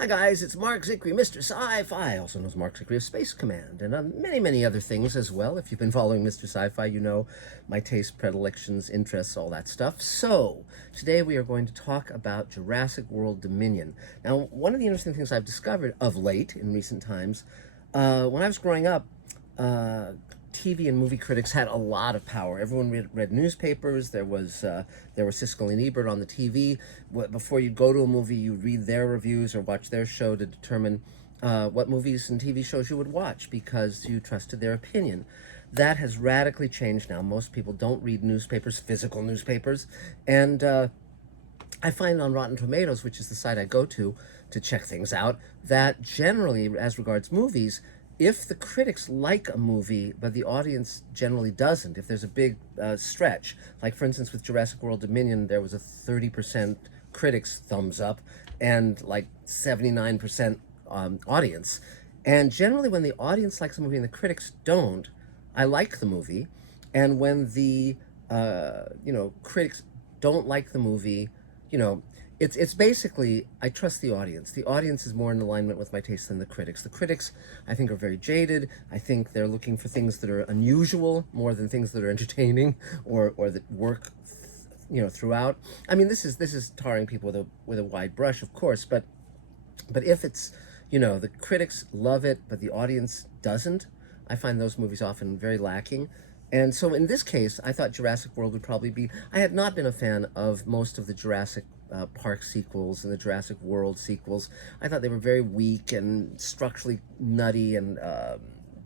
Hi guys, it's Mark Zicree, Mr. Sci-Fi, also known as Mark Zicree of Space Command, and many other things as well. If you've been following Mr. Sci-Fi, you know my tastes, predilections, interests, all that stuff. So, today we are going to talk about Jurassic World Dominion. Now, one of the interesting things I've discovered of late, in recent times, when I was growing up, TV and movie critics had a lot of power. Everyone read newspapers. There was Siskel and Ebert on the TV. Before you'd go to a movie, you'd read their reviews or watch their show to determine what movies and TV shows you would watch because you trusted their opinion. That has radically changed now. Most people don't read newspapers, physical newspapers, and I find on Rotten Tomatoes, which is the site I go to check things out, that generally, as regards movies, if the critics like a movie, but the audience generally doesn't, if there's a big stretch, like for instance with Jurassic World Dominion, there was a 30% critics thumbs up and like 79% audience. And generally when the audience likes a movie and the critics don't, I like the movie. And when the, critics don't like the movie, you know, it's basically, I trust the audience. The audience is more in alignment with my taste than the critics. The critics, I think, are very jaded. I think they're looking for things that are unusual more than things that are entertaining or that work, throughout. I mean, this is tarring people with a wide brush, of course, but if it's, the critics love it, but the audience doesn't, I find those movies often very lacking. And so in this case, I thought Jurassic World would probably be... I had not been a fan of most of the Jurassic Park sequels and the Jurassic World sequels. I thought they were very weak and structurally nutty and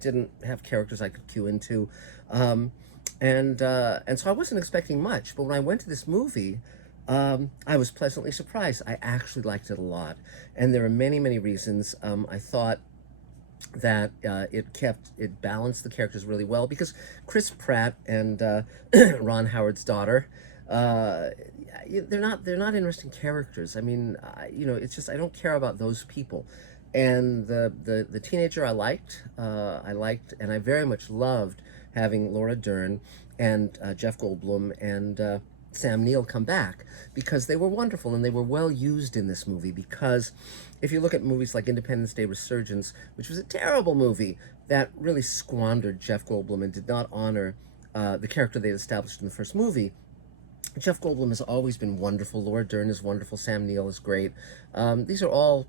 didn't have characters I could cue into. And so I wasn't expecting much. But when I went to this movie, I was pleasantly surprised. I actually liked it a lot. And there are many reasons. I thought that it balanced the characters really well because Chris Pratt and Ron Howard's daughter, they're not interesting characters. I mean, it's just I don't care about those people. And the teenager I liked, and I very much loved having Laura Dern and Jeff Goldblum and Sam Neill come back because they were wonderful and they were well used in this movie. Because if you look at movies like Independence Day Resurgence, which was a terrible movie that really squandered Jeff Goldblum and did not honor the character they had established in the first movie, Jeff Goldblum has always been wonderful. Laura Dern is wonderful. Sam Neill is great. These are all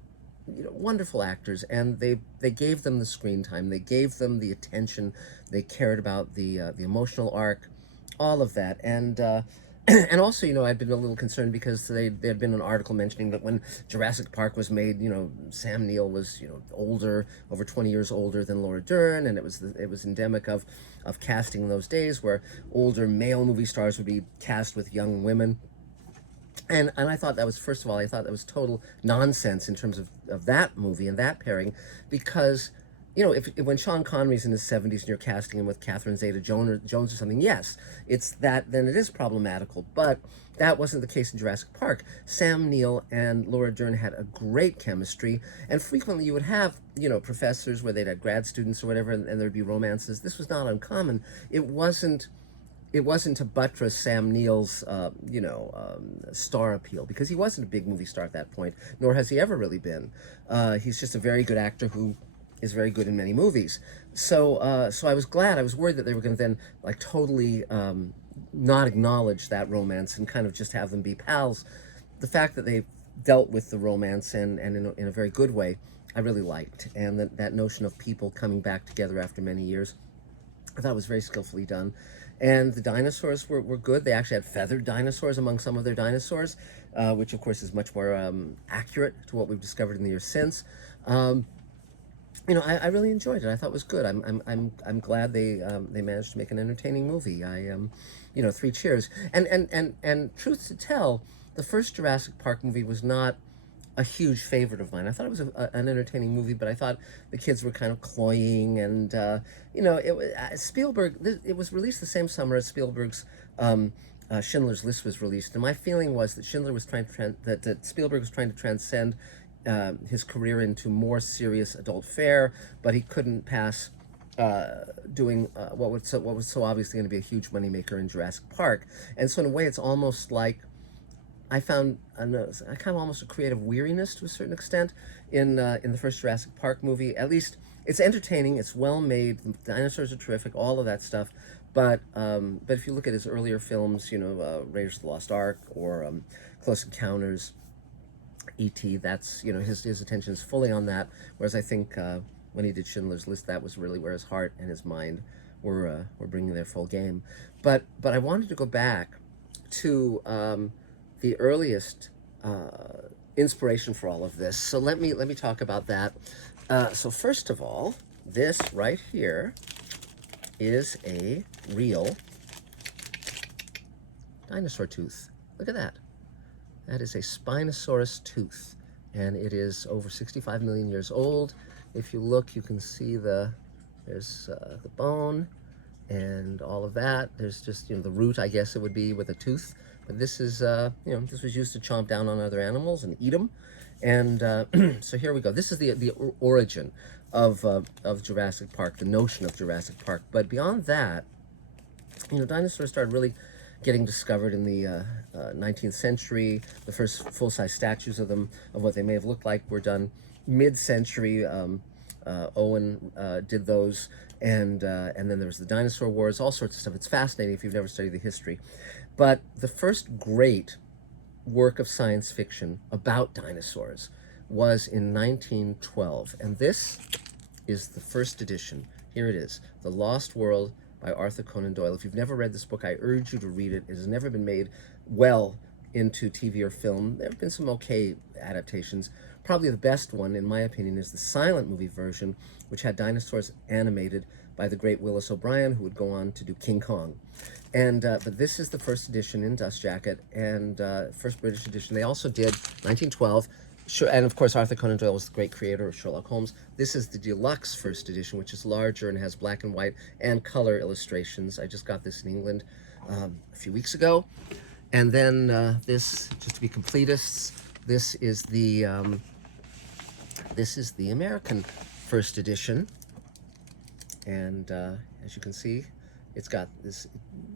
wonderful actors, and they gave them the screen time. They gave them the attention. They cared about the emotional arc, all of that, and and also, I'd been a little concerned because there had been an article mentioning that when Jurassic Park was made, Sam Neill was, older, over 20 years older than Laura Dern, and it was endemic of casting in those days where older male movie stars would be cast with young women. And I thought that was, first of all, I thought that was total nonsense in terms of that movie and that pairing, because if when Sean Connery's in his 70s and you're casting him with Catherine Zeta-Jones or something, yes, it's that, then it is problematical. But that wasn't the case in Jurassic Park. Sam Neill and Laura Dern had a great chemistry, and frequently you would have, professors where they'd have grad students or whatever, and there'd be romances. This was not uncommon. It wasn't to buttress Sam Neill's, star appeal, because he wasn't a big movie star at that point, nor has he ever really been. He's just a very good actor who is very good in many movies. So I was glad. I was worried that they were going to then totally not acknowledge that romance and kind of just have them be pals. The fact that they dealt with the romance and in a very good way, I really liked. And that notion of people coming back together after many years, I thought was very skillfully done. And the dinosaurs were good. They actually had feathered dinosaurs among some of their dinosaurs, which of course is much more accurate to what we've discovered in the years since. I really enjoyed it. I thought it was good. I'm glad they managed to make an entertaining movie. 3 cheers. And truth to tell, the first Jurassic Park movie was not a huge favorite of mine. I thought it was an entertaining movie, but I thought the kids were kind of cloying, and it was Spielberg. It was released the same summer as Spielberg's Schindler's List was released, and my feeling was that Schindler was trying to that Spielberg was trying to transcend his career into more serious adult fare, but he couldn't pass doing what was so obviously going to be a huge moneymaker in Jurassic Park. And so in a way, it's almost like I found a kind of almost a creative weariness to a certain extent in the first Jurassic Park movie. At least it's entertaining, it's well made, the dinosaurs are terrific, all of that stuff. But if you look at his earlier films, Raiders of the Lost Ark or Close Encounters, E.T., that's, his attention is fully on that. Whereas I think when he did Schindler's List, that was really where his heart and his mind were bringing their full game. But I wanted to go back to the earliest inspiration for all of this. So let me talk about that. So first of all, this right here is a real dinosaur tooth. Look at that. That is a Spinosaurus tooth, and it is over 65 million years old. If you look, you can see there's the bone and all of that. There's just, the root, I guess it would be, with a tooth. But this is, this was used to chomp down on other animals and eat them. And so here we go. This is the origin of Jurassic Park, the notion of Jurassic Park. But beyond that, dinosaurs started really getting discovered in the 19th century. The first full-size statues of them, of what they may have looked like, were done mid-century. Owen did those, and then there was the dinosaur wars, all sorts of stuff. It's fascinating if you've never studied the history. But the first great work of science fiction about dinosaurs was in 1912, and this is the first edition. Here it is, The Lost World by Arthur Conan Doyle. If you've never read this book, I urge you to read it. It has never been made well into TV or film. There have been some okay adaptations. Probably the best one, in my opinion, is the silent movie version, which had dinosaurs animated by the great Willis O'Brien, who would go on to do King Kong. And but this is the first edition in dust jacket, and first British edition. They also did 1912. And of course, Arthur Conan Doyle was the great creator of Sherlock Holmes. This is the deluxe first edition, which is larger and has black and white and color illustrations. I just got this in England a few weeks ago. And then this, just to be completists, this is the American first edition. And as you can see, it's got this.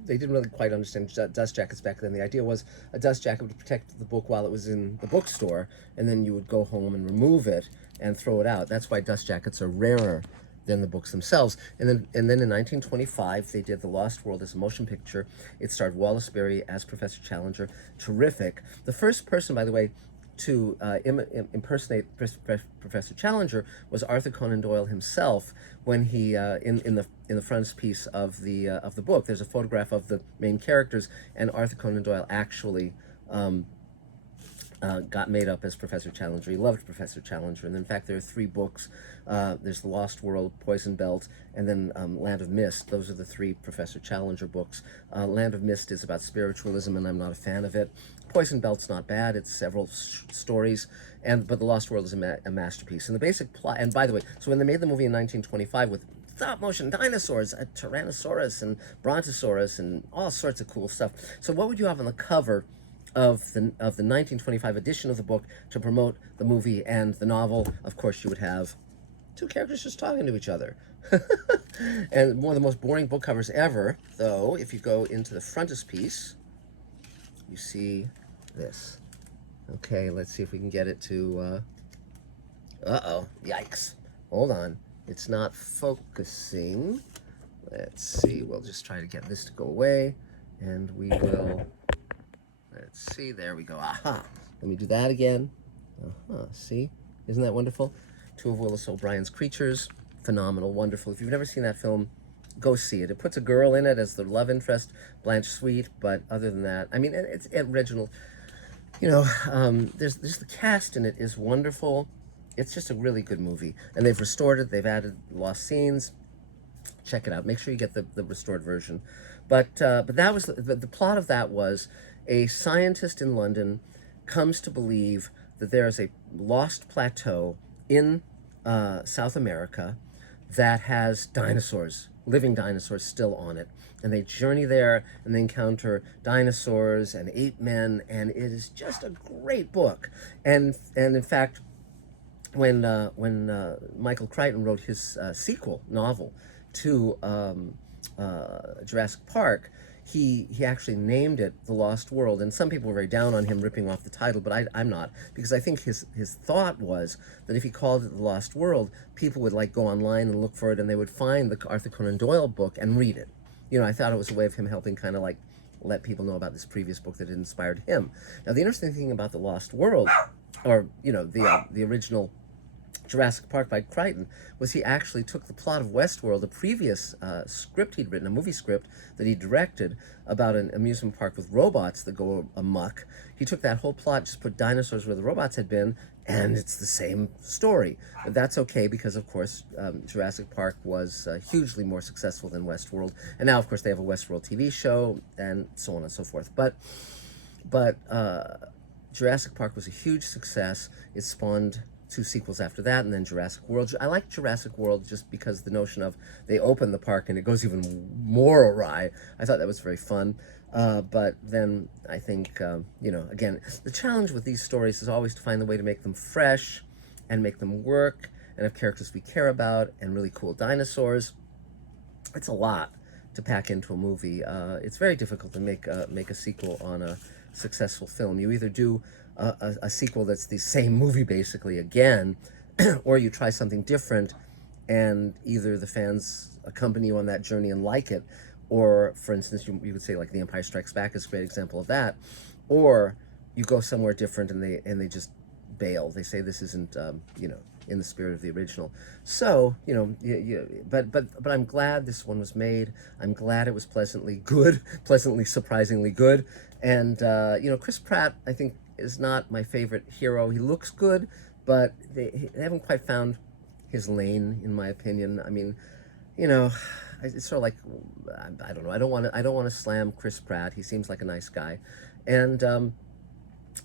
They didn't really quite understand dust jackets back then. The idea was a dust jacket would protect the book while it was in the bookstore, and then you would go home and remove it and throw it out. That's why dust jackets are rarer than the books themselves. And then in 1925, they did The Lost World as a motion picture. It starred Wallace Beery as Professor Challenger. Terrific. The first person, by the way, to impersonate Professor Challenger was Arthur Conan Doyle himself, when he in the frontispiece of the book, there's a photograph of the main characters, and Arthur Conan Doyle actually got made up as Professor Challenger. He loved Professor Challenger, and in fact there are 3 books. There's The Lost World, Poison Belt, and then Land of Mist. Those are the 3 Professor Challenger books. Land of Mist is about spiritualism, and I'm not a fan of it. Poison Belt's not bad. It's several stories, but The Lost World is a masterpiece. And the basic plot, and by the way, so when they made the movie in 1925 with stop-motion dinosaurs, a Tyrannosaurus and Brontosaurus and all sorts of cool stuff. So what would you have on the cover of the 1925 edition of the book to promote the movie and the novel? Of course, you would have 2 characters just talking to each other. And one of the most boring book covers ever, though, if you go into the frontispiece, you see this. Okay, let's see if we can get it to, uh-oh, yikes. Hold on, it's not focusing. Let's see, we'll just try to get this to go away, and we will, let's see, there we go, aha. Let me do that again. See, isn't that wonderful? 2 of Willis O'Brien's creatures, phenomenal, wonderful. If you've never seen that film, go see it. It puts a girl in it as the love interest, Blanche Sweet, but other than that, I mean, it's Reginald, there's the cast in it is wonderful. It's just a really good movie, and they've restored it. They've added lost scenes. Check it out. Make sure you get the restored version. But that was the plot of that was a scientist in London comes to believe that there is a lost plateau in South America that has dinosaurs, living dinosaurs still on it. And they journey there and they encounter dinosaurs and ape men, and it is just a great book. And in fact, when Michael Crichton wrote his sequel novel to Jurassic Park, he actually named it The Lost World, and some people were very down on him ripping off the title, but I'm not, because I think his thought was that if he called it The Lost World, people would like go online and look for it, and they would find the Arthur Conan Doyle book and read it. You know, I thought it was a way of him helping kind of like let people know about this previous book that had inspired him. Now, the interesting thing about The Lost World, or, you know, the original Jurassic Park by Crichton, was he actually took the plot of Westworld, a previous script he'd written, a movie script that he directed about an amusement park with robots that go amok. He took that whole plot, just put dinosaurs where the robots had been, and it's the same story. But that's okay because, of course, Jurassic Park was hugely more successful than Westworld. And now, of course, they have a Westworld TV show and so on and so forth. But Jurassic Park was a huge success. It spawned 2 sequels after that, and then Jurassic World. I like Jurassic World just because the notion of they open the park and it goes even more awry. I thought that was very fun. But then I think, you know, again, the challenge with these stories is always to find the way to make them fresh and make them work and have characters we care about and really cool dinosaurs. It's a lot to pack into a movie. It's very difficult to make a sequel on a successful film. You either do a sequel that's the same movie basically again, or you try something different and either the fans accompany you on that journey and like it, or for instance you could say like The Empire Strikes Back is a great example of that, or you go somewhere different and they just bail. They say this isn't you know, in the spirit of the original. So, you know, but I'm glad this one was made. I'm glad it was pleasantly good, pleasantly surprisingly good. And you know, Chris Pratt, I think, is not my favorite hero. He looks good, but they haven't quite found his lane, in my opinion. I mean, you know, it's sort of like, I don't know. I don't want to slam Chris Pratt. He seems like a nice guy, and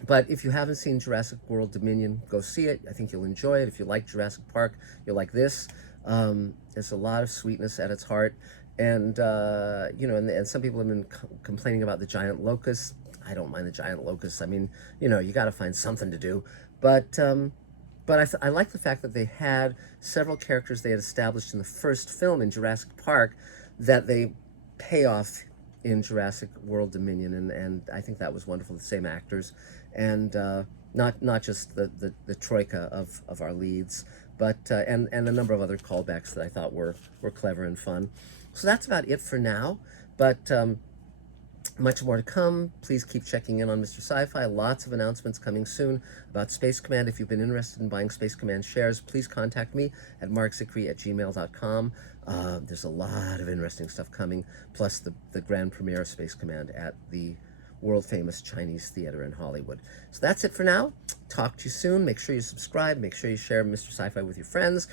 but if you haven't seen Jurassic World Dominion, go see it. I think you'll enjoy it. If you like Jurassic Park, you'll like this. There's a lot of sweetness at its heart, and you know, and some people have been complaining about the giant locusts. I don't mind the giant locusts. I mean, you know, you got to find something to do. But I like the fact that they had several characters they had established in the first film in Jurassic Park that they pay off in Jurassic World Dominion, and I think that was wonderful. The same actors, and not just the troika of our leads, but and a number of other callbacks that I thought were clever and fun. So that's about it for now. But much more to come. Please keep checking in on Mr. Sci-Fi. Lots of announcements coming soon about Space Command. If you've been interested in buying Space Command shares, please contact me at markzicree@gmail.com. There's a lot of interesting stuff coming, plus the grand premiere of Space Command at the world-famous Chinese Theater in Hollywood. So that's it for now. Talk to you soon. Make sure you subscribe. Make sure you share Mr. Sci-Fi with your friends.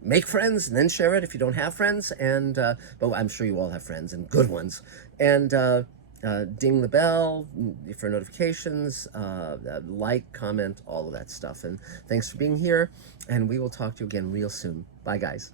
Make friends and then share it if you don't have friends. And but I'm sure you all have friends and good ones. And ding the bell for notifications. Like, comment, all of that stuff. And thanks for being here. And we will talk to you again real soon. Bye, guys.